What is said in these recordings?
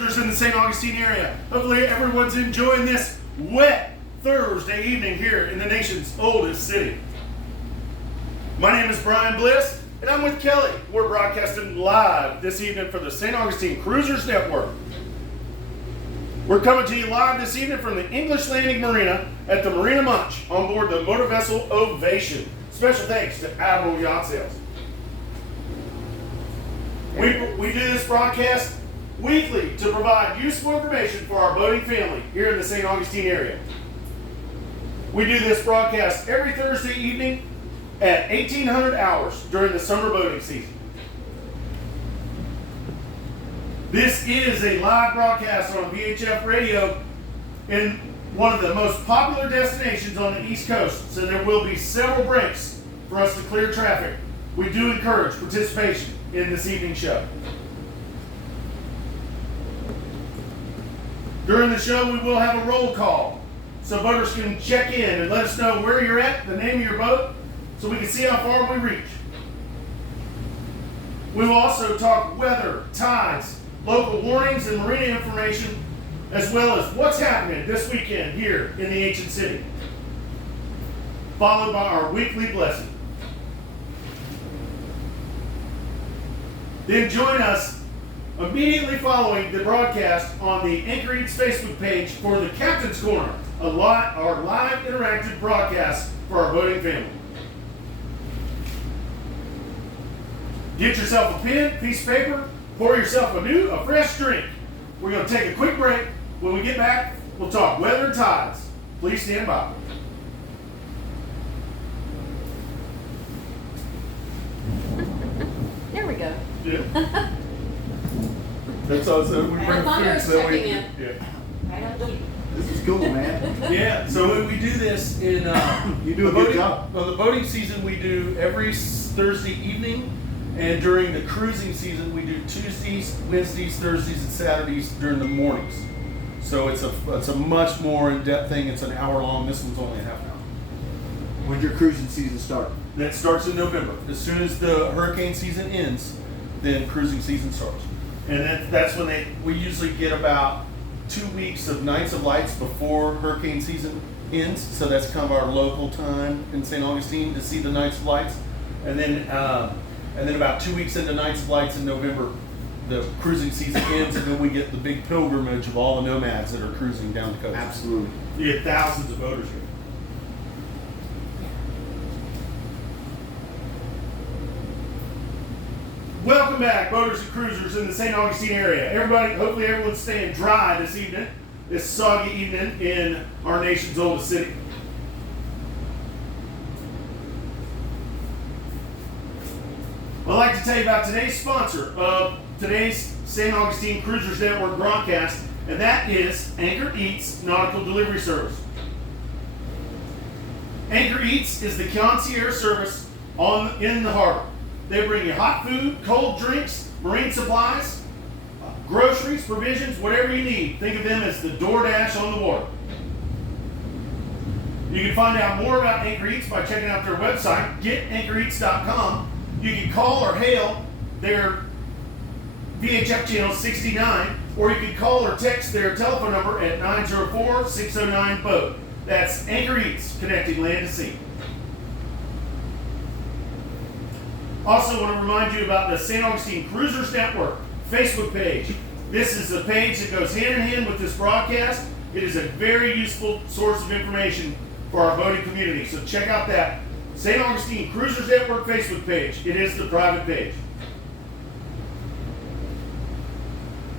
In the St. Augustine area. Hopefully everyone's enjoying this wet Thursday evening here in the nation's oldest city. My name is Brian Bliss and I'm with Kelly. We're broadcasting live this evening for the St. Augustine Cruisers Network. We're coming to you live this evening from the English Landing Marina at the Marina Munch on board the motor vessel Ovation. Special thanks to Admiral Yacht Sales. We do this broadcast weekly to provide useful information for our boating family here in the St. Augustine area. We do this broadcast every Thursday evening at 1800 hours during the summer boating season. This is a live broadcast on VHF radio in one of the most popular destinations on the East Coast, so there will be several breaks for us to clear traffic. We do encourage participation in this evening's show. During the show, we will have a roll call, so boaters can check in and let us know where you're at, the name of your boat, so we can see how far we reach. We will also talk weather, tides, local warnings, and marina information, as well as what's happening this weekend here in the ancient city, followed by our weekly blessing. Then join us immediately following the broadcast on the Anchor Eats Facebook page for the Captain's Corner, our live interactive broadcast for our boating family. Get yourself a pen, piece of paper, pour yourself a fresh drink. We're going to take a quick break. When we get back, we'll talk weather and tides. Please stand by. There we go. Yeah. That's also we bring food so we. Yeah. This is cool, man. Yeah. So when we do this in You do a good job. Well, the boating season we do every Thursday evening, and during the cruising season we do Tuesdays, Wednesdays, Thursdays, and Saturdays during the mornings. So it's a much more in-depth thing. It's an hour long. This one's only a half an hour. When's your cruising season start? That starts in November. As soon as the hurricane season ends, then cruising season starts. And that's when we usually get about 2 weeks of nights of lights before hurricane season ends. So that's kind of our local time in St. Augustine to see the nights of lights. And then about 2 weeks into nights of lights in November, the cruising season ends, and then we get the big pilgrimage of all the nomads that are cruising down the coast. Absolutely. You get thousands of boaters here. Welcome back, boaters and cruisers in the St. Augustine area. Everybody, hopefully everyone's staying dry this evening, this soggy evening in our nation's oldest city. I'd like to tell you about today's sponsor of today's St. Augustine Cruisers Network broadcast, and that is Anchor Eats Nautical Delivery Service. Anchor Eats is the concierge service in the harbor. They bring you hot food, cold drinks, marine supplies, groceries, provisions, whatever you need. Think of them as the DoorDash on the water. You can find out more about Anchor Eats by checking out their website, getanchoreats.com. You can call or hail their VHF channel 69, or you can call or text their telephone number at 904-609-BOAT. That's Anchor Eats, connecting land to sea. Also want to remind you about the St. Augustine Cruisers Network Facebook page. This is a page that goes hand in hand with this broadcast. It is a very useful source of information for our boating community. So check out that St. Augustine Cruisers Network Facebook page. It is the private page.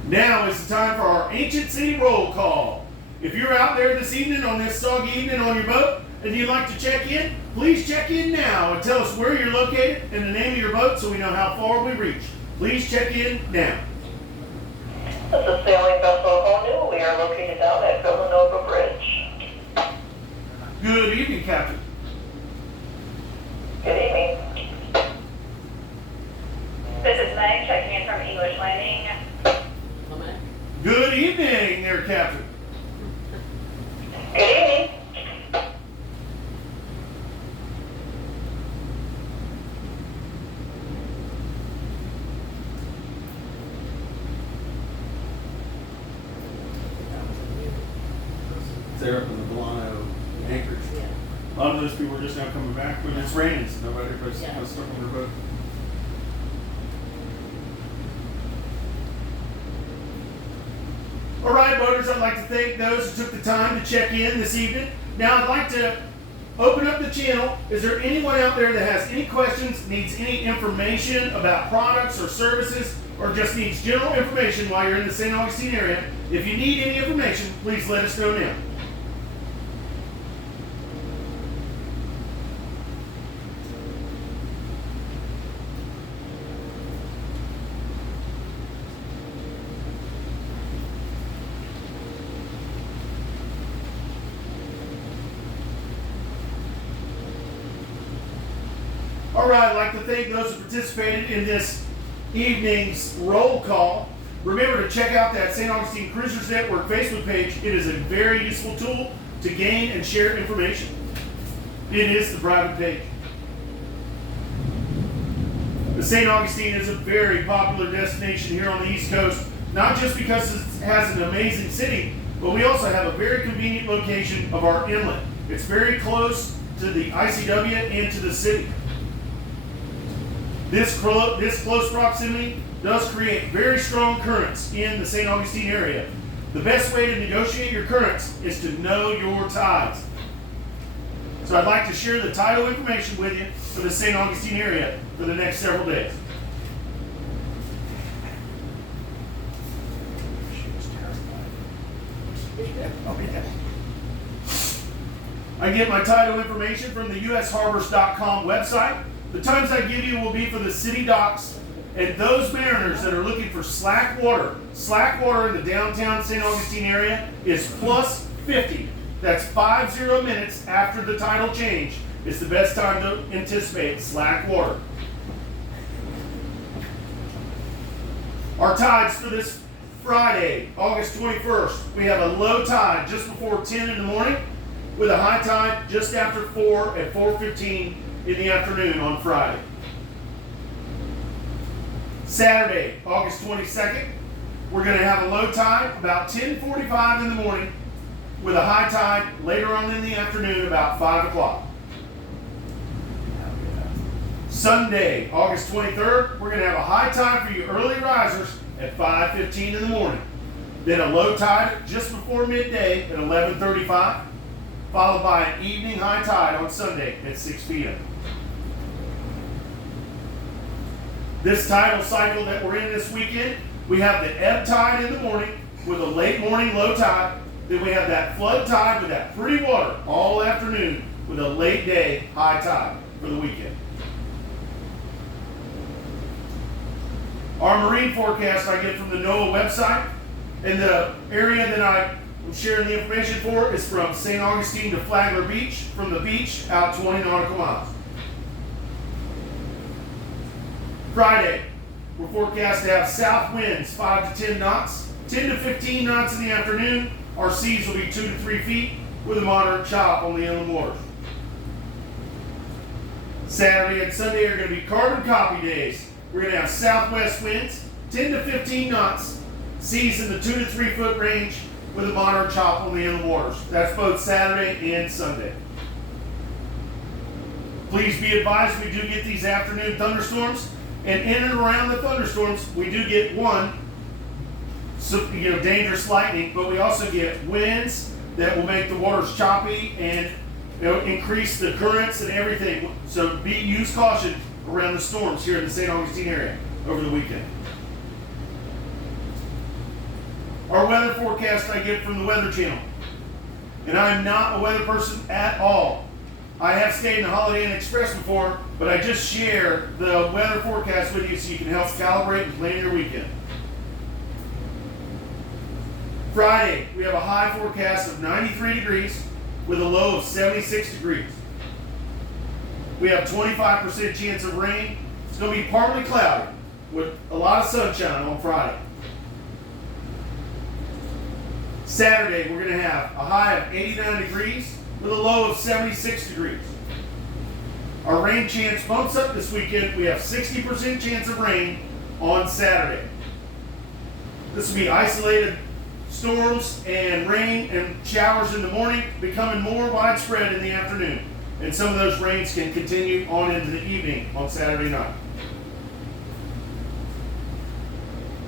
Now is the time for our Ancient City roll call. If you're out there this evening on this soggy evening on your boat and you'd like to check in, please check in now and tell us where you're located and the name of your boat so we know how far we reach. Please check in now. This is sailing vessel Honu. We are located down at Villanova Bridge. Good evening, Captain. Good evening. This is Meg checking in from English Landing. Good evening there, Captain. Good evening. there up in the Volano anchorage. Yeah. A lot of those people are just now coming back when it's raining, so everybody's Yeah. kind of stuck on their boat. All right, boaters, I'd like to thank those who took the time to check in this evening. Now, I'd like to open up the channel. Is there anyone out there that has any questions, needs any information about products or services, or just needs general information while you're in the St. Augustine area? If you need any information, please let us know now. All right, I'd like to thank those who participated in this evening's roll call. Remember to check out that St. Augustine Cruisers Network Facebook page. It is a very useful tool to gain and share information. It is the private page. The St. Augustine is a very popular destination here on the East Coast, not just because it has an amazing city, but we also have a very convenient location of our inlet. It's very close to the ICW and to the city. This close proximity does create very strong currents in the St. Augustine area. The best way to negotiate your currents is to know your tides. So I'd like to share the tidal information with you for the St. Augustine area for the next several days. I get my tidal information from the usharbors.com website. The times I give you will be for the city docks and those mariners that are looking for slack water. Slack water in the downtown St. Augustine area is plus 50. That's 50 minutes after the tidal change. It's the best time to anticipate slack water. Our tides for this Friday, August 21st, we have a low tide just before 10 in the morning with a high tide just after 4 at 4:15 in the afternoon on Friday. Saturday, August 22nd, we're going to have a low tide about 10:45 in the morning with a high tide later on in the afternoon about 5 o'clock. Sunday, August 23rd, we're going to have a high tide for you early risers at 5:15 in the morning. Then a low tide just before midday at 11:35, followed by an evening high tide on Sunday at 6 p.m. This tidal cycle that we're in this weekend, we have the ebb tide in the morning with a late morning low tide. Then we have that flood tide with that pretty water all afternoon with a late day high tide for the weekend. Our marine forecast I get from the NOAA website, and the area that I'm sharing the information for is from St. Augustine to Flagler Beach, from the beach out 20 nautical miles. Friday, we're forecast to have south winds 5 to 10 knots, 10 to 15 knots in the afternoon. Our seas will be 2 to 3 feet with a moderate chop on the inland waters. Saturday and Sunday are going to be carbon copy days. We're going to have southwest winds, 10 to 15 knots, seas in the 2 to 3 foot range with a moderate chop on the inland waters. That's both Saturday and Sunday. Please be advised we do get these afternoon thunderstorms, and in and around the thunderstorms we do get dangerous lightning, but we also get winds that will make the waters choppy and increase the currents and everything. So use caution around the storms here in the St. Augustine area over the weekend. Our weather forecast I get from the Weather Channel. And I am not a weather person at all. I have stayed in the Holiday Inn Express before, but I just share the weather forecast with you so you can help calibrate and plan your weekend. Friday, we have a high forecast of 93 degrees with a low of 76 degrees. We have 25% chance of rain. It's going to be partly cloudy with a lot of sunshine on Friday. Saturday, we're going to have a high of 89 degrees with a low of 76 degrees. Our rain chance bumps up this weekend. We have 60% chance of rain on Saturday. This will be isolated storms and rain and showers in the morning, becoming more widespread in the afternoon. And some of those rains can continue on into the evening on Saturday night.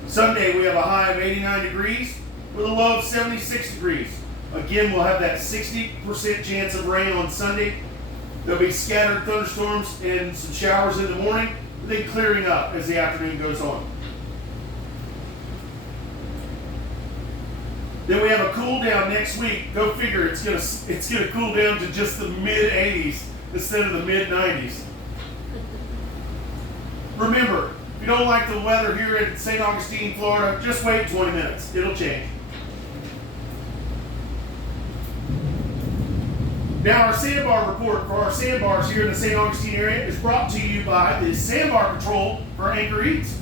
Sunday, we have a high of 89 degrees with a low of 76 degrees. Again, we'll have that 60% chance of rain on Sunday. There'll be scattered thunderstorms and some showers in the morning, then clearing up as the afternoon goes on. Then we have a cool down next week. Go figure, it's gonna cool down to just the mid 80s instead of the mid 90s. Remember, if you don't like the weather here in St. Augustine, Florida, just wait 20 minutes. It'll change. Now, our sandbar report for our sandbars here in the St. Augustine area is brought to you by the Sandbar Patrol for Anchor Eats.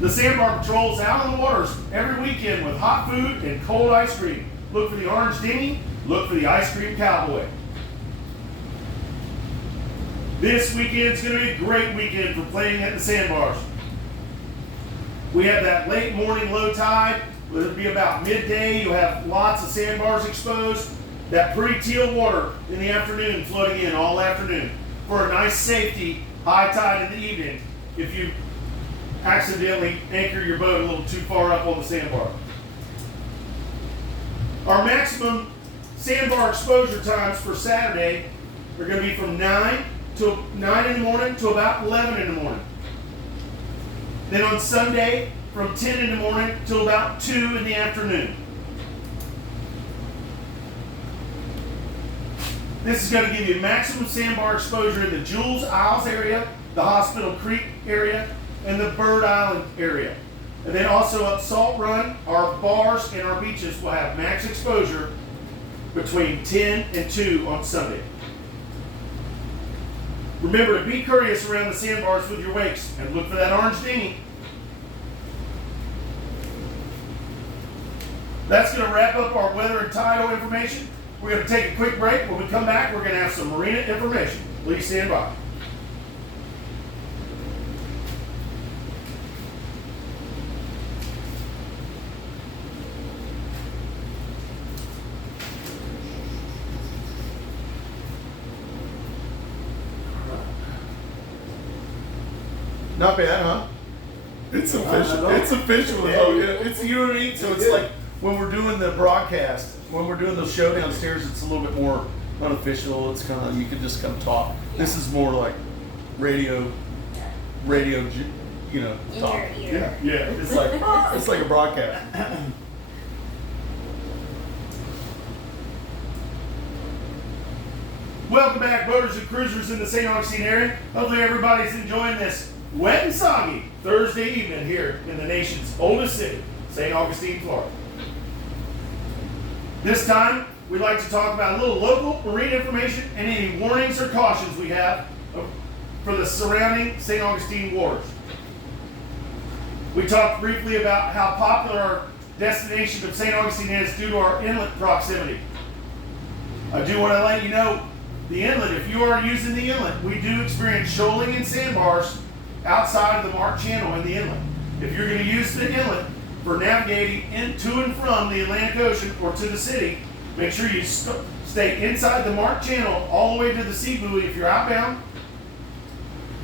The Sandbar Patrol is out on the waters every weekend with hot food and cold ice cream. Look for the orange dinghy, look for the ice cream cowboy. This weekend's going to be a great weekend for playing at the sandbars. We have that late morning low tide. It'll be about midday. You'll have lots of sandbars exposed. That pretty teal water in the afternoon floating in all afternoon for a nice safety high tide in the evening if you accidentally anchor your boat a little too far up on the sandbar. Our maximum sandbar exposure times for Saturday are going to be from 9 in the morning to about 11 in the morning. Then on Sunday from 10 in the morning till about 2 in the afternoon. This is going to give you maximum sandbar exposure in the Jules Isles area, the Hospital Creek area, and the Bird Island area. And then also up Salt Run, our bars and our beaches will have max exposure between 10 and 2 on Sunday. Remember to be courteous around the sandbars with your wakes and look for that orange dinghy. That's going to wrap up our weather and tidal information. We're going to take a quick break. When we come back, we're going to have some marina information. Please stand by. Not bad, huh? It's official. It's official. It's, you know what I mean? So it's like when we're doing the broadcast, when we're doing the show downstairs, it's a little bit more unofficial. It's kind of, you can just come talk. This is more like radio, you know, talk. Ear. Yeah, it's like a broadcast. Welcome back, boaters and cruisers in the St. Augustine area. Hopefully everybody's enjoying this wet and soggy Thursday evening here in the nation's oldest city, St. Augustine, Florida. This time, we'd like to talk about a little local marine information and any warnings or cautions we have for the surrounding St. Augustine waters. We talked briefly about how popular our destination of St. Augustine is due to our inlet proximity. I do want to let you know, the inlet, if you are using the inlet, we do experience shoaling and sandbars outside of the marked channel in the inlet. If you're going to use the inlet for navigating to and from the Atlantic Ocean or to the city, make sure you stay inside the marked channel all the way to the sea buoy if you're outbound.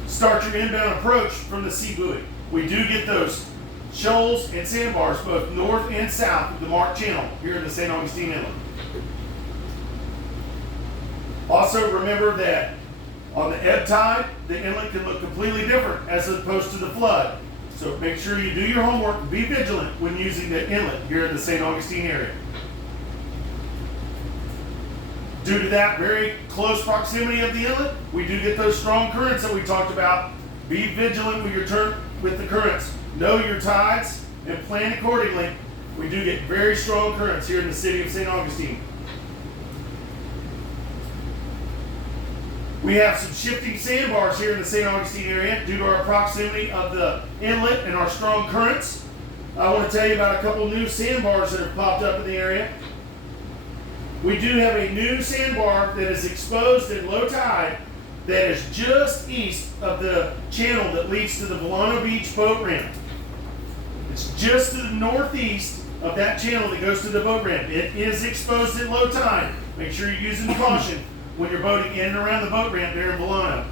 Start your inbound approach from the sea buoy. We do get those shoals and sandbars both north and south of the marked channel here in the St. Augustine Inlet. Also remember that on the ebb tide, the inlet can look completely different as opposed to the flood. So make sure you do your homework and be vigilant when using the inlet here in the St. Augustine area. Due to that very close proximity of the inlet, we do get those strong currents that we talked about. Be vigilant with your with the currents. Know your tides and plan accordingly. We do get very strong currents here in the city of St. Augustine. We have some shifting sandbars here in the St. Augustine area due to our proximity of the inlet and our strong currents. I want to tell you about a couple new sandbars that have popped up in the area. We do have a new sandbar that is exposed at low tide that is just east of the channel that leads to the Volano Beach boat ramp. It's just to the northeast of that channel that goes to the boat ramp. It is exposed at low tide. Make sure you're using caution when you're boating in and around the boat ramp there in Volano.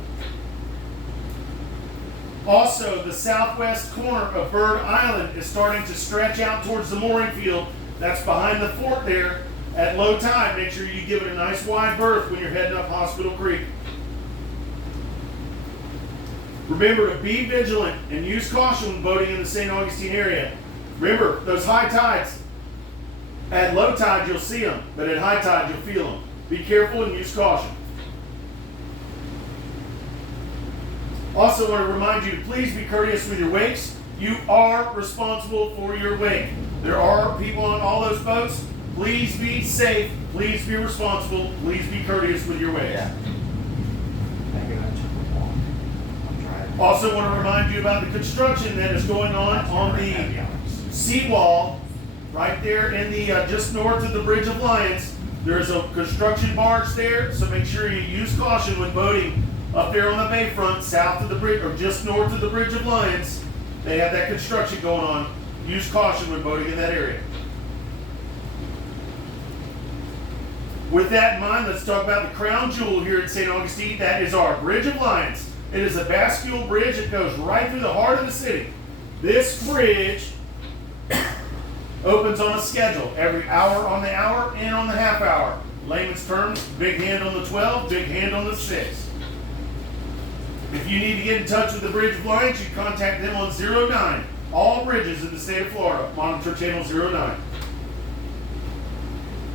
Also, the southwest corner of Bird Island is starting to stretch out towards the mooring field. That's behind the fort there. At low tide, make sure you give it a nice wide berth when you're heading up Hospital Creek. Remember to be vigilant and use caution when boating in the St. Augustine area. Remember, those high tides, at low tide you'll see them, but at high tide you'll feel them. Be careful and use caution. Also want to remind you to please be courteous with your wakes. You are responsible for your wake. There are people on all those boats. Please be safe. Please be responsible. Please be courteous with your wakes. Yeah. Also want to remind you about the construction that is going on the seawall right there in the just north of the Bridge of Lions. There's a construction barge there, so make sure you use caution when boating up there on the bayfront, south of the bridge or just north of the Bridge of Lions. They have that construction going on. Use caution when boating in that area. With that in mind, let's talk about the crown jewel here in St. Augustine. That is our Bridge of Lions. It is a bascule bridge that goes right through the heart of the city. This bridge opens on a schedule, every hour on the hour and on the half hour. Layman's terms, big hand on the 12, big hand on the 6. If you need to get in touch with the Bridge of Lions, you contact them on 09. All bridges in the state of Florida, monitor channel 09.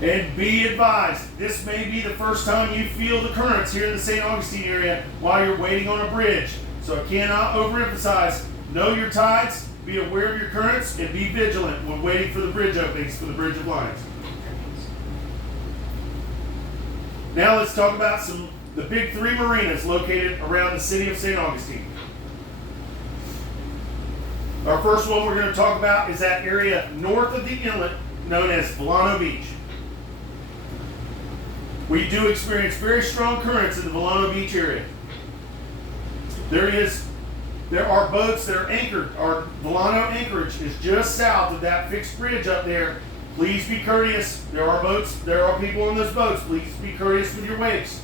And be advised, this may be the first time you feel the currents here in the St. Augustine area while you're waiting on a bridge. So I cannot overemphasize, know your tides, be aware of your currents, and be vigilant when waiting for the bridge openings for the Bridge of Lions. Now let's talk about the big 3 marinas located around the city of St. Augustine. Our first one we're going to talk about is that area north of the inlet known as Volano Beach. We do experience very strong currents in the Volano Beach area. There are boats that are anchored. Our Volano anchorage is just south of that fixed bridge up there. Please be courteous. There are people on those boats. Please be courteous with your wakes.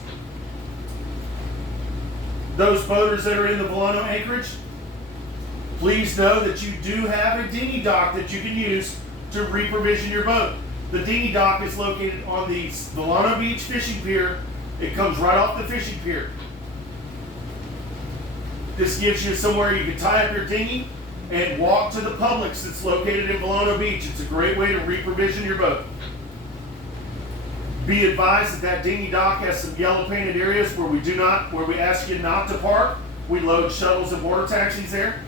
Those boaters that are in the Volano anchorage, please know that you do have a dinghy dock that you can use to reprovision your boat. The dinghy dock is located on the Volano Beach fishing pier. It comes right off the fishing pier. This gives you somewhere you can tie up your dinghy and walk to the Publix that's located in Volano Beach. It's a great way to reprovision your boat. Be advised that that dinghy dock has some yellow painted areas where we ask you not to park. We load shuttles and water taxis there.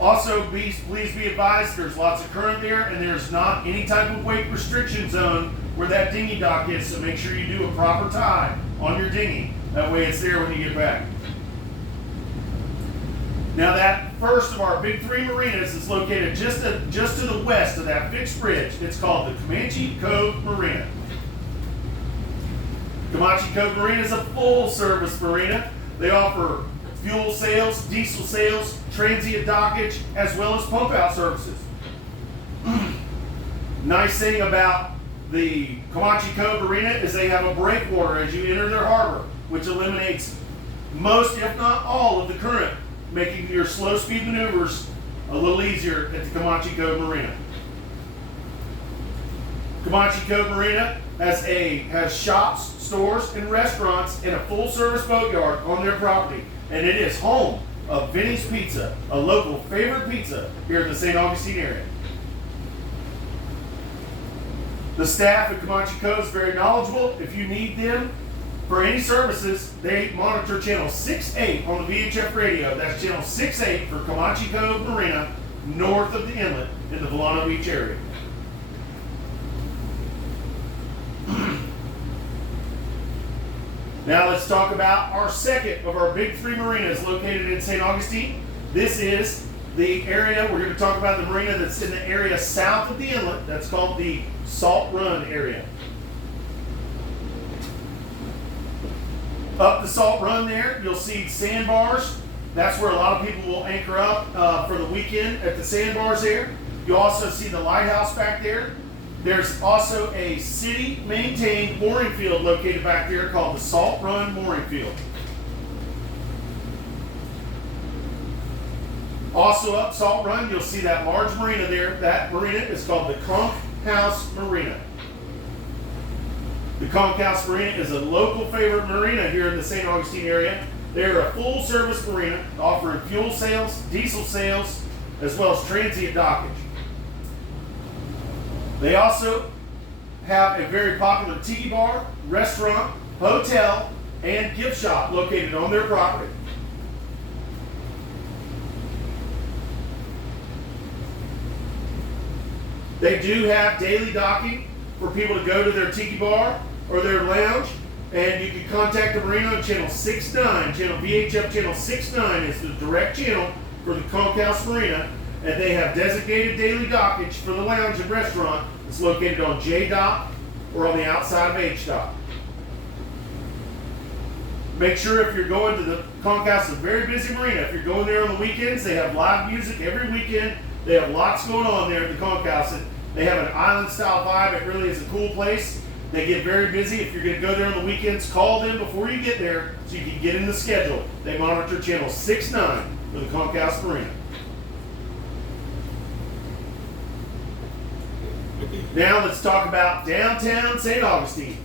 Also, please be advised there's lots of current there and there's not any type of wake restriction zone where that dinghy dock is, so make sure you do a proper tie on your dinghy. That way it's there when you get back. Now that first of our big 3 marinas is located just to the west of that fixed bridge. It's called the Comanche Cove Marina. Comanche Cove Marina is a full service marina. They offer fuel sales, diesel sales, transient dockage, as well as pump out services. Nice thing about the Comanche Cove Marina is they have a breakwater as you enter their harbor, which eliminates most, if not all, of the current, making your slow speed maneuvers a little easier at the Comanche Cove Marina. Comanche Cove Marina has shops, stores, and restaurants and a full service boatyard on their property. And it is home of Vinny's Pizza, a local favorite pizza here in the St. Augustine area. The staff at Comanche Cove is very knowledgeable. If you need them for any services, they monitor channel 68 on the VHF radio. That's channel 68 for Comanche Cove Marina, north of the inlet in the Volano Beach area. Now let's talk about our second of our big 3 marinas located in St. Augustine. This is the area, we're going to talk about the marina that's in the area south of the inlet. That's called the Salt Run area. Up the Salt Run there, you'll see sandbars. That's where a lot of people will anchor up for the weekend at the sandbars there. You also see the lighthouse back there. There's also a city-maintained mooring field located back there called the Salt Run Mooring Field. Also up Salt Run, you'll see that large marina there. That marina is called the Conch House Marina. The Conch House Marina is a local favorite marina here in the St. Augustine area. They're a full-service marina offering fuel sales, diesel sales, as well as transient dockage. They also have a very popular tiki bar, restaurant, hotel, and gift shop located on their property. They do have daily docking for people to go to their tiki bar or their lounge, and you can contact the marina on channel 69. Channel VHF channel 69 is the direct channel for the Conch House Marina, and they have designated daily dockage for the lounge and restaurant. It's located on J dock or on the outside of H dock. Make sure if you're going to the Conch House, it's a very busy marina. If you're going there on the weekends, they have live music every weekend. They have lots going on there at the Conch House. They have an island style vibe. It really is a cool place. They get very busy. If you're going to go there on the weekends, call them before you get there so you can get in the schedule. They monitor channel 69 for the Conch House Marina. Now let's talk about downtown St. Augustine.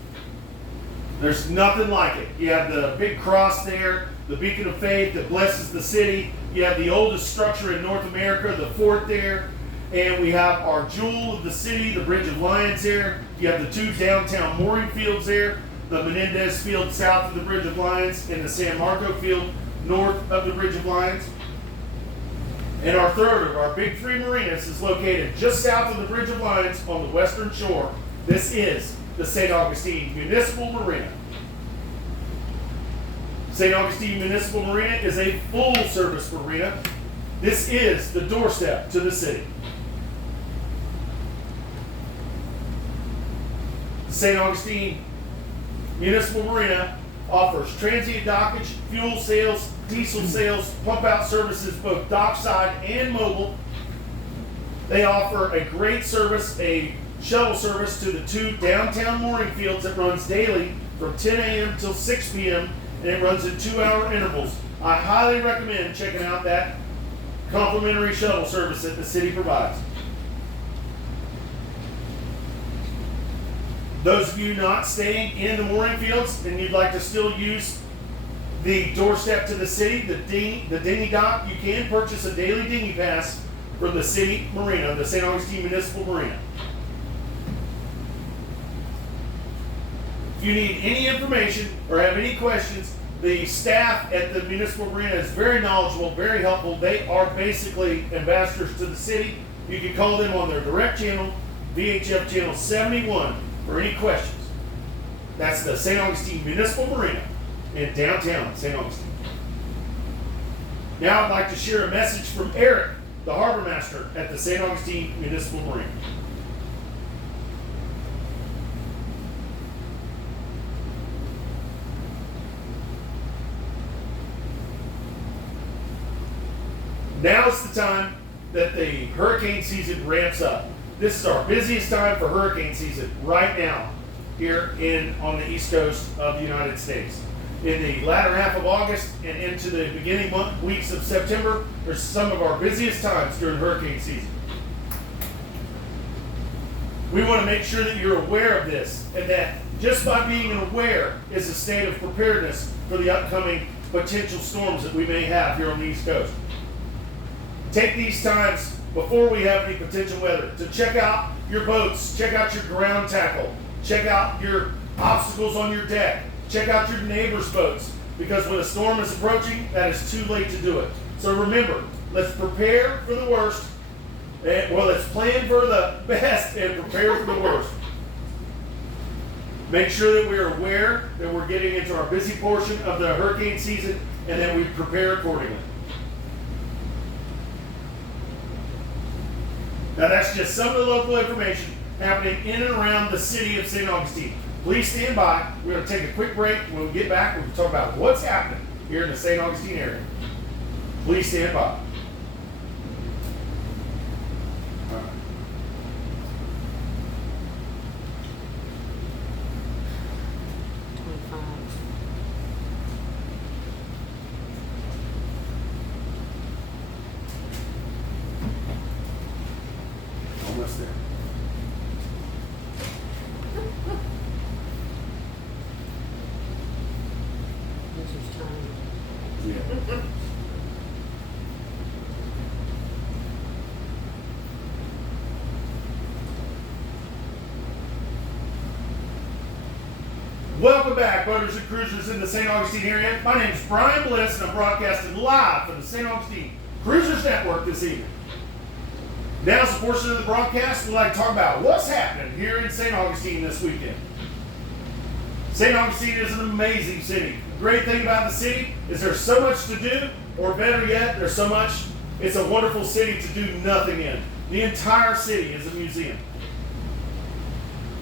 There's nothing like it. You have the big cross there, the beacon of faith that blesses the city. You have the oldest structure in North America, the fort there. And we have our jewel of the city, the Bridge of Lions there. You have the two downtown mooring fields there, the Menendez Field south of the Bridge of Lions and the San Marco Field north of the Bridge of Lions. And our third of our big three marinas is located just south of the Bridge of Lions on the western shore. This is the St. Augustine Municipal Marina. St. Augustine Municipal Marina is a full-service marina. This is the doorstep to the city. The St. Augustine Municipal Marina offers transient dockage, fuel sales, diesel sales, pump-out services, both dockside and mobile. They offer a great service, a shuttle service to the two downtown mooring fields that runs daily from 10 a.m. till 6 p.m. and it runs in 2-hour intervals. I highly recommend checking out that complimentary shuttle service that the city provides. Those of you not staying in the mooring fields and you'd like to still use the doorstep to the city, the dinghy dock, you can purchase a daily dinghy pass from the city marina, the St. Augustine Municipal Marina. If you need any information or have any questions, the staff at the Municipal Marina is very knowledgeable, very helpful. They are basically ambassadors to the city. You can call them on their direct channel, VHF channel 71, for any questions. That's the St. Augustine Municipal Marina in downtown St. Augustine. Now I'd like to share a message from Eric, the harbor master at the St. Augustine Municipal Marina. Now's the time that the hurricane season ramps up. This is our busiest time for hurricane season right now here on the east coast of the United States. In the latter half of August and into the beginning weeks of September, there's some of our busiest times during hurricane season. We want to make sure that you're aware of this, and that just by being aware is a state of preparedness for the upcoming potential storms that we may have here on the East Coast. Take these times before we have any potential weather to check out your boats, check out your ground tackle, check out your obstacles on your deck, check out your neighbor's boats, because when a storm is approaching, that is too late to do it. So remember, let's prepare for the worst. Let's plan for the best and prepare for the worst. Make sure that we're aware that we're getting into our busy portion of the hurricane season and that we prepare accordingly. Now that's just some of the local information happening in and around the city of St. Augustine. Please stand by. We're going to take a quick break. When we get back, we're going to talk about what's happening here in the St. Augustine area. Please stand by. All right. us there. Yeah. Welcome back, boaters and cruisers in the St. Augustine area. My name is Brian Bliss, and I'm broadcasting live from the St. Augustine Cruisers Network this evening. Now's the portion of the broadcast we'd like to talk about what's happening here in St. Augustine this weekend. St. Augustine is an amazing city. The great thing about the city is there's so much to do, or better yet, there's so much, it's a wonderful city to do nothing in. The entire city is a museum.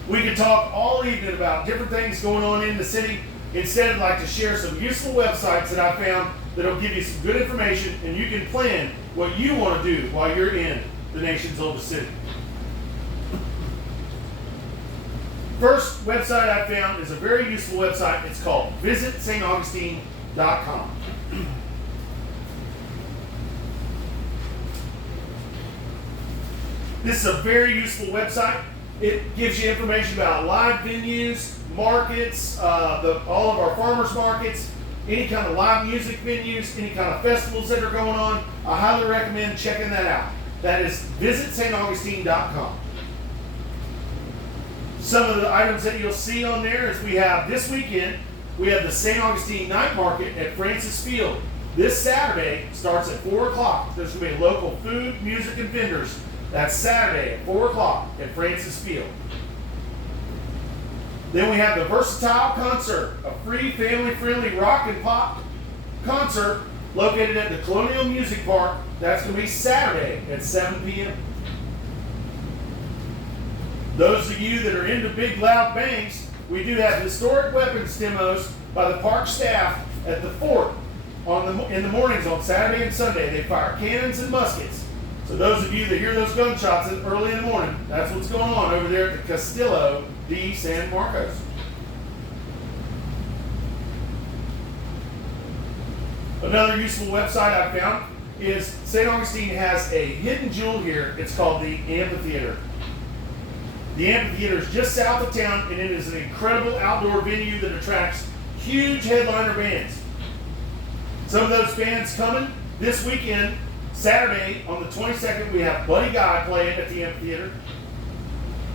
We can talk all evening about different things going on in the city. Instead, I'd like to share some useful websites that I found that'll give you some good information, and you can plan what you want to do while you're in the nation's oldest city. First website I found is a very useful website. It's called visitstaugustine.com. This is a very useful website. It gives you information about live venues, markets, all of our farmers markets, any kind of live music venues, any kind of festivals that are going on. I highly recommend checking that out. That is visitstaugustine.com. Some of the items that you'll see on there is we have this weekend, we have the St. Augustine Night Market at Francis Field. This Saturday starts at 4 o'clock. There's going to be local food, music, and vendors. That's Saturday at 4 o'clock at Francis Field. Then we have the Versatile Concert, a free family-friendly rock and pop concert located at the Colonial Music Park. That's going to be Saturday at 7 p.m. Those of you that are into big loud bangs, we do have historic weapons demos by the park staff at the fort in the mornings on Saturday and Sunday. They fire cannons and muskets. So those of you that hear those gunshots early in the morning, that's what's going on over there at the Castillo de San Marcos. Another useful website I found is St. Augustine has a hidden jewel here. It's called the Amphitheater. The amphitheater is just south of town, and it is an incredible outdoor venue that attracts huge headliner bands. Some of those bands coming this weekend. Saturday, on the 22nd, we have Buddy Guy playing at the amphitheater.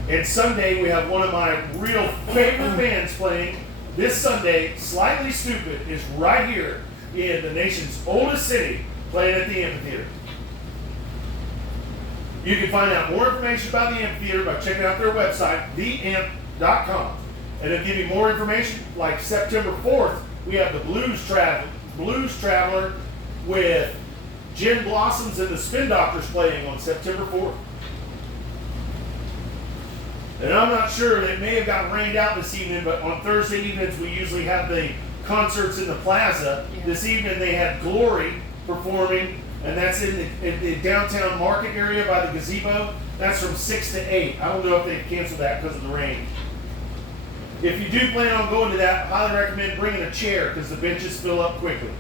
And Sunday, we have one of my real favorite bands playing. This Sunday, Slightly Stupid is right here in the nation's oldest city, playing at the amphitheater. You can find out more information about the amphitheater by checking out their website, theamp.com. And they'll give you more information, like September 4th, we have the Blues Traveler with Gin Blossoms and the Spin Doctors playing on September 4th. And I'm not sure, it may have gotten rained out this evening, but on Thursday evenings we usually have the concerts in the plaza. Yeah. This evening they had Glory performing, and that's in the downtown market area by the gazebo. That's from 6 to 8. I don't know if they've canceled that because of the rain. If you do plan on going to that, I highly recommend bringing a chair because the benches fill up quickly.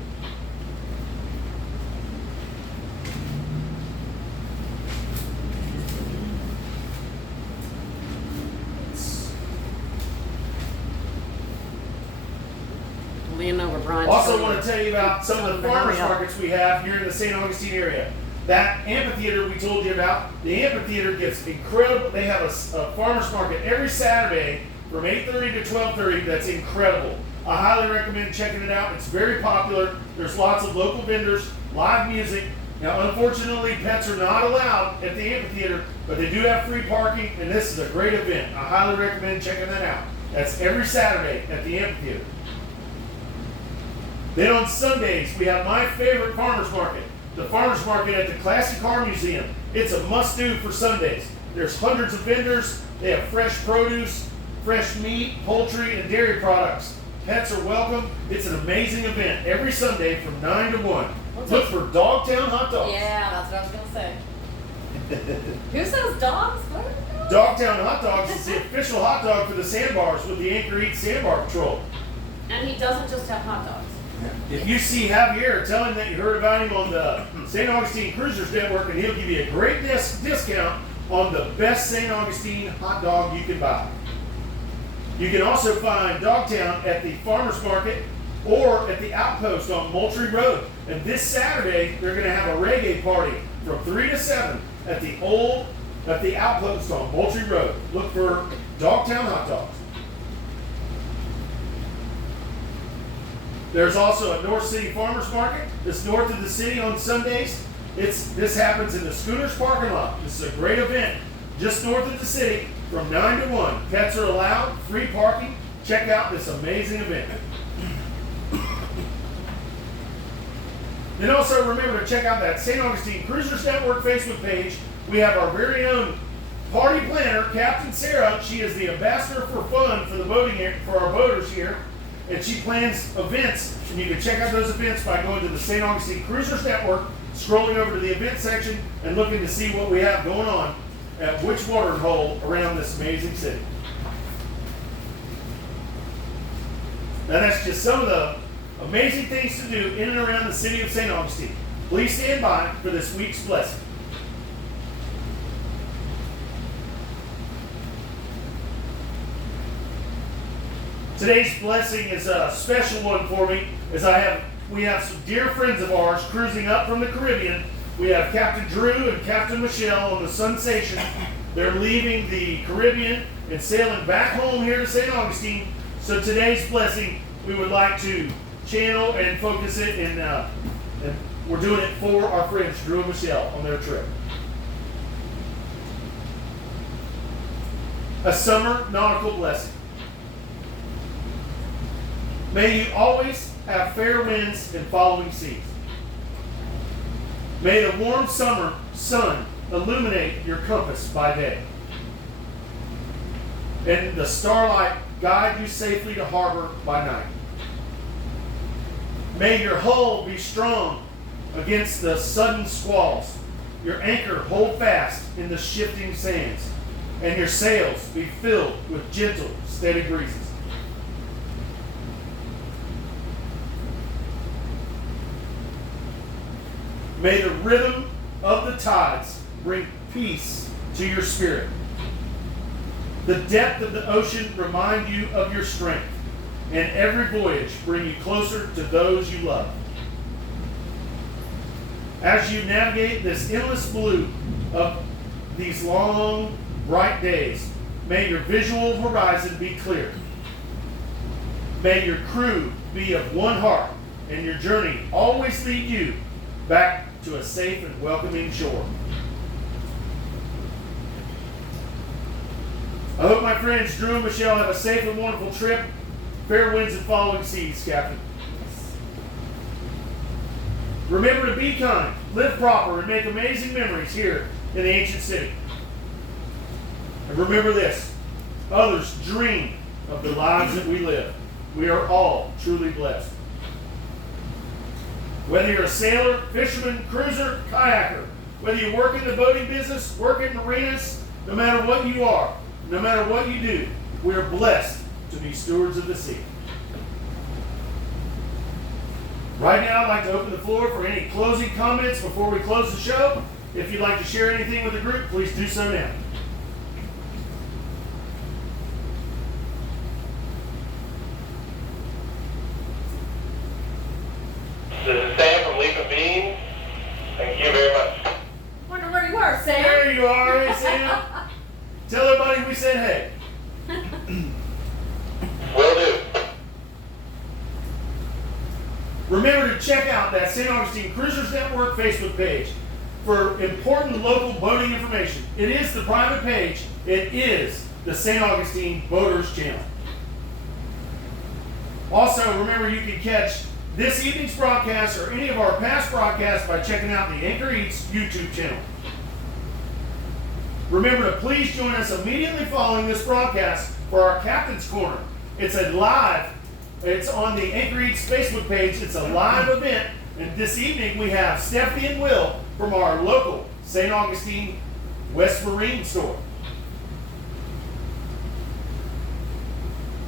Also want to tell you about some of the farmers markets we have here in the St. Augustine area. That amphitheater we told you about, the amphitheater gets incredible. They have a farmers market every Saturday from 8:30 to 12:30. That's incredible. I highly recommend checking it out. It's very popular. There's lots of local vendors, live music. Now, unfortunately, pets are not allowed at the amphitheater, but they do have free parking, and this is a great event. I highly recommend checking that out. That's every Saturday at the amphitheater. Then on Sundays, we have my favorite farmers market, the farmers market at the Classic Car Museum. It's a must-do for Sundays. There's hundreds of vendors. They have fresh produce, fresh meat, poultry, and dairy products. Pets are welcome. It's an amazing event every Sunday from 9 to 1. Look for Dogtown hot dogs. Yeah, that's what I was going to say. Who sells dogs? What are they called? Dogtown hot dogs is the official hot dog for the sandbars with the Anchor Eats Sandbar Patrol. And he doesn't just have hot dogs. If you see Javier, tell him that you heard about him on the St. Augustine Cruisers Network, and he'll give you a great discount on the best St. Augustine hot dog you can buy. You can also find Dogtown at the Farmers Market or at the Outpost on Moultrie Road. And this Saturday, they're going to have a reggae party from 3 to 7 at the Outpost on Moultrie Road. Look for Dogtown hot dogs. There's also a North City Farmers Market that's north of the city on Sundays. This happens in the Schooners parking lot. This is a great event just north of the city from 9 to 1. Pets are allowed, free parking. Check out this amazing event. Then also remember to check out that St. Augustine Cruisers Network Facebook page. We have our very own party planner, Captain Sarah. She is the ambassador for fun for the boating for our boaters here. And she plans events, and you can check out those events by going to the St. Augustine Cruisers Network, scrolling over to the event section, and looking to see what we have going on at which watering hole around this amazing city. Now that's just some of the amazing things to do in and around the city of St. Augustine. Please stand by for this week's blessing. Today's blessing is a special one for me, as we have some dear friends of ours cruising up from the Caribbean. We have Captain Drew and Captain Michelle on the Sensation. They're leaving the Caribbean and sailing back home here to St. Augustine. So today's blessing, we would like to channel and focus it, and we're doing it for our friends Drew and Michelle on their trip. A summer nautical blessing. May you always have fair winds and following seas. May the warm summer sun illuminate your compass by day, and the starlight guide you safely to harbor by night. May your hull be strong against the sudden squalls, your anchor hold fast in the shifting sands, and your sails be filled with gentle, steady breezes. May the rhythm of the tides bring peace to your spirit. The depth of the ocean remind you of your strength, and every voyage bring you closer to those you love. As you navigate this endless blue of these long, bright days, may your visual horizon be clear. May your crew be of one heart, and your journey always lead you back to a safe and welcoming shore. I hope my friends Drew and Michelle have a safe and wonderful trip. Fair winds and following seas, Captain. Remember to be kind, live proper, and make amazing memories here in the ancient city. And remember this, others dream of the lives that we live. We are all truly blessed. Whether you're a sailor, fisherman, cruiser, kayaker, whether you work in the boating business, work in marinas, no matter what you are, no matter what you do, we are blessed to be stewards of the sea. Right now, I'd like to open the floor for any closing comments before we close the show. If you'd like to share anything with the group, please do so now. This is Sam from Leaf and Beans. Thank you very much. Wonder where you are, Sam. There you are, hey Sam. Tell everybody we said hey. Will do. Remember to check out that St. Augustine Cruisers Network Facebook page for important local boating information. It is the private page. It is the St. Augustine Boaters Channel. Also, remember you can catch this evening's broadcast or any of our past broadcasts by checking out the Anchor Eats YouTube channel. Remember to please join us immediately following this broadcast for our Captain's Corner. It's on the Anchor Eats Facebook page. It's a live event, and this evening we have Stephanie and Will from our local St. Augustine West Marine store.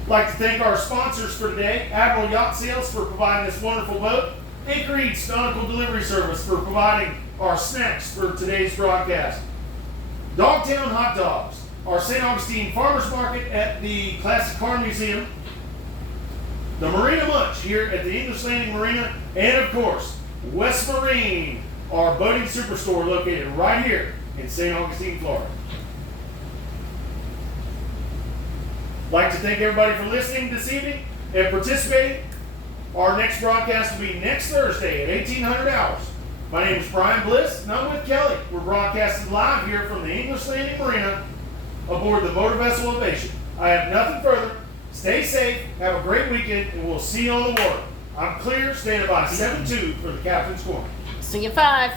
I'd like to thank our sponsors for today, Admiral Yacht Sales for providing this wonderful boat, Anchor Eats Nautical Delivery Service for providing our snacks for today's broadcast, Dogtown Hot Dogs, our St. Augustine Farmers Market at the Classic Car Museum, the Marina Munch here at the English Landing Marina, and of course, West Marine, our boating superstore located right here in St. Augustine, Florida. Like to thank everybody for listening this evening and participating. Our next broadcast will be next Thursday at 1800 hours. My name is Brian Bliss, and I'm with Kelly. We're broadcasting live here from the English Landing Marina aboard the motor vessel Ovation. I have nothing further. Stay safe, have a great weekend, and we'll see you on the water. I'm clear, standing by 7-2 for the captain's corner. See you 5.